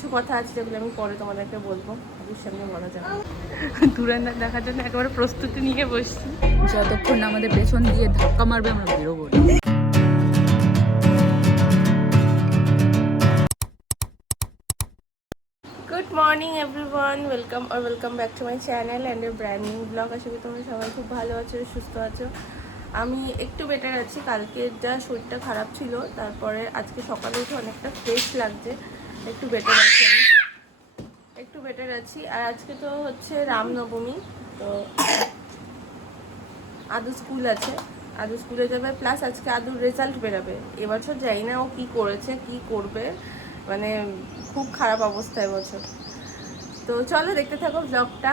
কিছু কথা আছে যেগুলো আমি পরে তোমাদেরকে বলবো, ওদের সামনে বলা যাবে। ধুরন্ধর দেখার জন্য একেবারে প্রস্তুতি নিয়ে বসছি। যতক্ষণ না আমাদের পেছন দিয়ে ধাক্কা মারবে আমরা বেরোবো না। Good morning everyone, welcome back to my channel and a brand new blog. আশা করি তোমরা সবাই খুব ভালো আছো, সুস্থ আছো। আমি একটু বেটার আছি, কালকে যা শরীরটা খারাপ ছিল, তারপরে আজকে সকালে উঠে অনেকটা ফ্রেশ লাগছে, একটু বেটার আছি আমি, একটু বেটার আছি। আর আজকে তো হচ্ছে রামনবমী, তো আদু স্কুল আছে, আদু স্কুলে যাবে, প্লাস আজকে আদুর রেজাল্ট বেরোবে। এবছর জানি না ও কী করেছে কী করবে, মানে খুব খারাপ অবস্থা এবছর। তো চলো দেখতে থাকো ব্লগটা।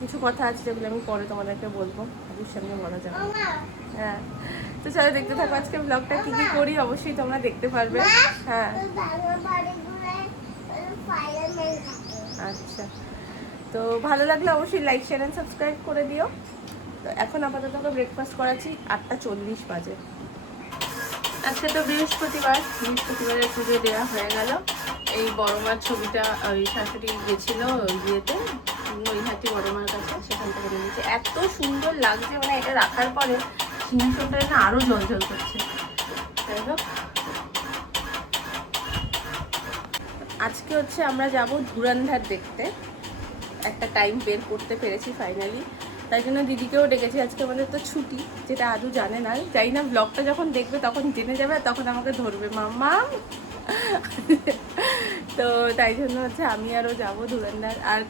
কিছু কথা আছে যেগুলো আমি পরে তোমাদেরকে বলবো, আদুর সামনে বলা যাবে। হ্যাঁ, তো চলো দেখতে থাকো আজকে ব্লগটা, কী কী করি অবশ্যই তোমরা দেখতে পারবে। হ্যাঁ আচ্ছা, তো ভালো লাগলে অবশ্যই লাইক শেয়ার অ্যান্ড সাবস্ক্রাইব করে দিও। তো এখন আপাতত ব্রেকফাস্ট করাচ্ছি, 8:40 বাজে। আজকে তো বৃহস্পতিবারের পুজো দেওয়া হয়ে গেল। এই বড় মার ছবিটা ওই শাশুড়ি গেছিল বিয়েতে, নৈহাটি বড় মার কাছে, সেখান থেকে নিয়েছে। এত সুন্দর লাগছে, মানে এটা রাখার পরে সিংহাসনটা না আরো জ্বলজ্বল করছে। যাই হোক, আজকে হচ্ছে আমরা যাব ধুরন্ধর দেখতে, একটা টাইম বের করতে পেরেছি ফাইনালি। তাই জন্য দিদিকেও ডেকেছি, আজকে আমাদের তো ছুটি, যেটা আদৌ জানে না। জানি না, ব্লগটা যখন দেখবে তখন জেনে যাবে, তখন আমাকে ধরবে মাম্মা। তো তাই জন্য হচ্ছে আমি আরও যাবো ধুরন্ধর, আর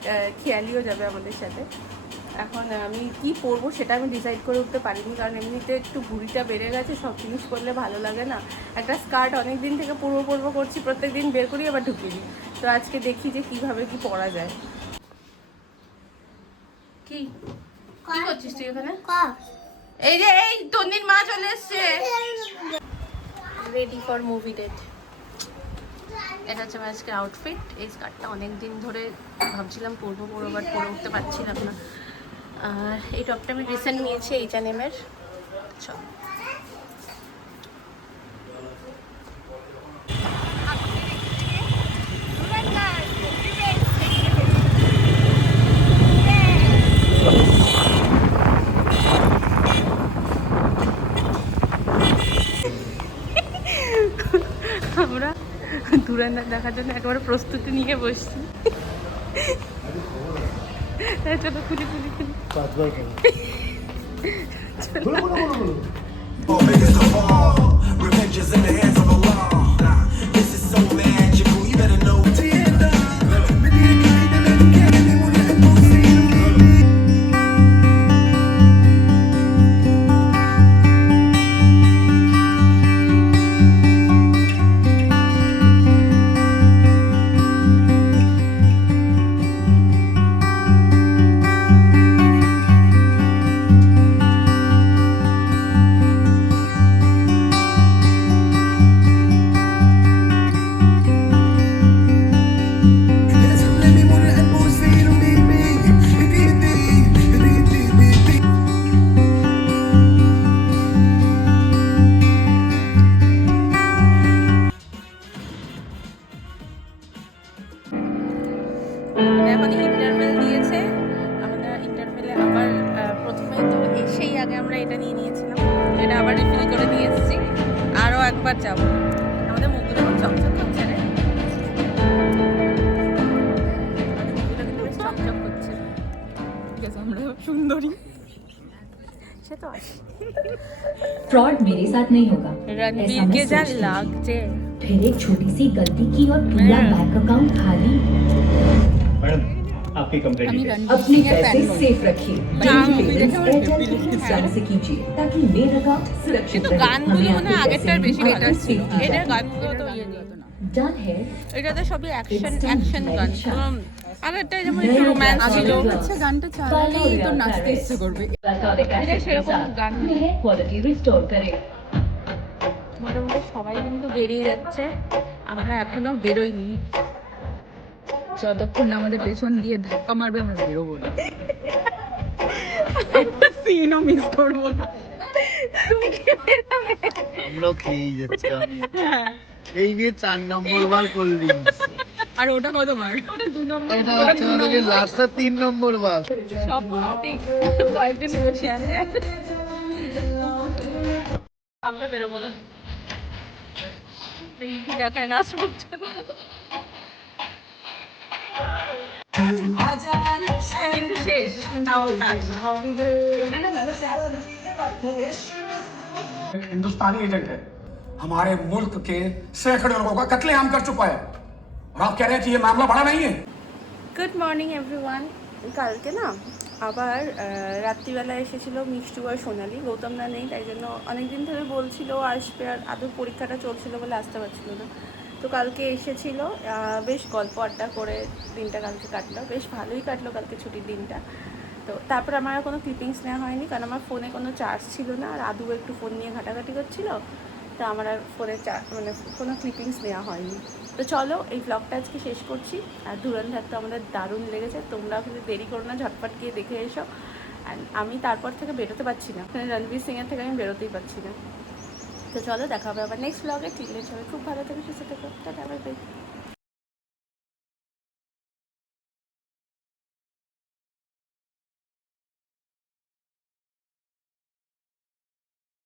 খেয়ালিও যাবে আমাদের সাথে। এখন আমি কি পরবো সেটা আমি ডিসাইড করে উঠতে পারিনি, কারণ এমনিতে একটু ভুঁড়িটা বেড়ে গেছে, সব জিনিস করলে ভালো লাগে না। একটা স্কার্ট অনেক দিন থেকে পরবো করছি, প্রত্যেক দিন বের করি আবার ঢুকিয়ে দিই। তো আজকে দেখি যে কীভাবে কি পরা যায়। কি কি করছিস তুই এখানে? এই যে এই তন্দির মা চলে এসছে, রেডি ফর মুভি ডেট। এটা হচ্ছে আমার আজকে আউটফিট। এই স্কার্টটা অনেক দিন ধরে ভাবছিলাম পরবো বাট পরে উঠতে পারছিলাম না। আর এই টপটা আমি রিসেন্ট নিয়েছি H&M এর। চল আমরা ধুরন্ধর দেখার জন্য একেবারে প্রস্তুতি নিয়ে বসছি। চলো খুলি। এখন ইন্টারভেল দিয়েছে আমাদের, ইন্টারভেলে আবার প্রথমেই তো এসেই আগে আমরা এটা নিয়ে নিয়েছিলাম, এটা আবার রিফিল করে নিয়ে এসেছি, আরও একবার যাব। আমাদের মুখগুলো খুব চকচক করছে রে, আমাদের মুখগুলো কিন্তু বেশ চকচক করছে। ঠিক আছে, আমরা সুন্দরী, সে তো আছে। फ्रॉड मेरे साथ नहीं होगा। रणबीर যা লাগছে। फिर एक छोटी सी गलती की और पूरा बैंक अकाउंट खाली। मैडम आपकी कंप्लेंट अपने पैसे सेफ रखिए, एयरटेल से कीजिए ताकि मेरा अकाउंट सुरक्षित কিন্তু रहे। গানগুলো মনে হয় আগেরটার বেশি और বেটার ছিল, safety এটার चाहिए। গানগুলো তো डन है। এটাতে সবই অ্যাকশন গান, আগেরটায় যেমন একটু রোম্যান্স ছিল, আচ্ছা, গানটা চালালেই তো নাচতে ইচ্ছে করবে। এটা সেরকম গান। क्वालिटी रिस्टोर करे। মোটামুটি সবাই কিন্তু বেরিয়ে যাচ্ছে, আমরা এখনো বেরোইনি। যতক্ষণ না আমাদের পেছন দিয়ে ধাক্কা মারবে আমরা বেরোবো না। একটা সিনও মিস করবো না। তুমি কি বেরোবে? हम लोग ही হ্যাঁ, এই নিয়ে 4 নম্বর বার করলি আর ওটা কতবার? এটা হচ্ছে আমাদের লাস্ট 3 নম্বর বার সব ঠিক কয়েকদিন বসে আছে। আমরা বেরোবো না, দেখায় না আসছে না। শেষ নাও हिंदुस्तानी एजेंट है हमारे मुल्क के सैकड़ों लोगों का कत्लेआम कर चुका है और आप कह रहे हैं कि ये मामला बड़ा नहीं है। Good morning everyone. কালকে না আবার রাত্রিবেলা এসেছিলো মিষ্টু আর সোনালি, গৌতমরা নেই, তাই জন্য অনেকদিন ধরে বলছিল আসবে, আর আদৌ পরীক্ষাটা চলছিল বলে আসতে পারছিল না। তো কালকে এসেছিল, বেশ গল্প আড্ডা করে দিনটা কালকে কাটলো, বেশ ভালোই কাটলো কালকে ছুটির দিনটা। তো তারপর আমার আর কোনো ক্লিপিংস নেওয়া হয়নি, কারণ আমার ফোনে কোনো চার্জ ছিল না, আর আদৌ একটু ফোন নিয়ে ঘাটাঘাটি করছিল, তো আমার আর ফোনে মানে কোনো ক্লিপিংস নেওয়া হয়নি। তো চলো এই ব্লগটা আজকে শেষ করছি। আর ধুরন্ধর তো আমাদের দারুণ লেগেছে, তোমরাও কিন্তু দেরি করো না, ঝটপট গিয়ে দেখে এসো। আর আমি তারপর থেকে বেরোতে পারছি না, রণবীর সিংয়ের থেকে আমি বেরোতেই পারছি না। তো চলো দেখা হবে আবার নেক্সট ব্লগে। ঠিক আছে, সবাই খুব ভালো থেকে সুস্থ থেকো, টাটা বাই বাই।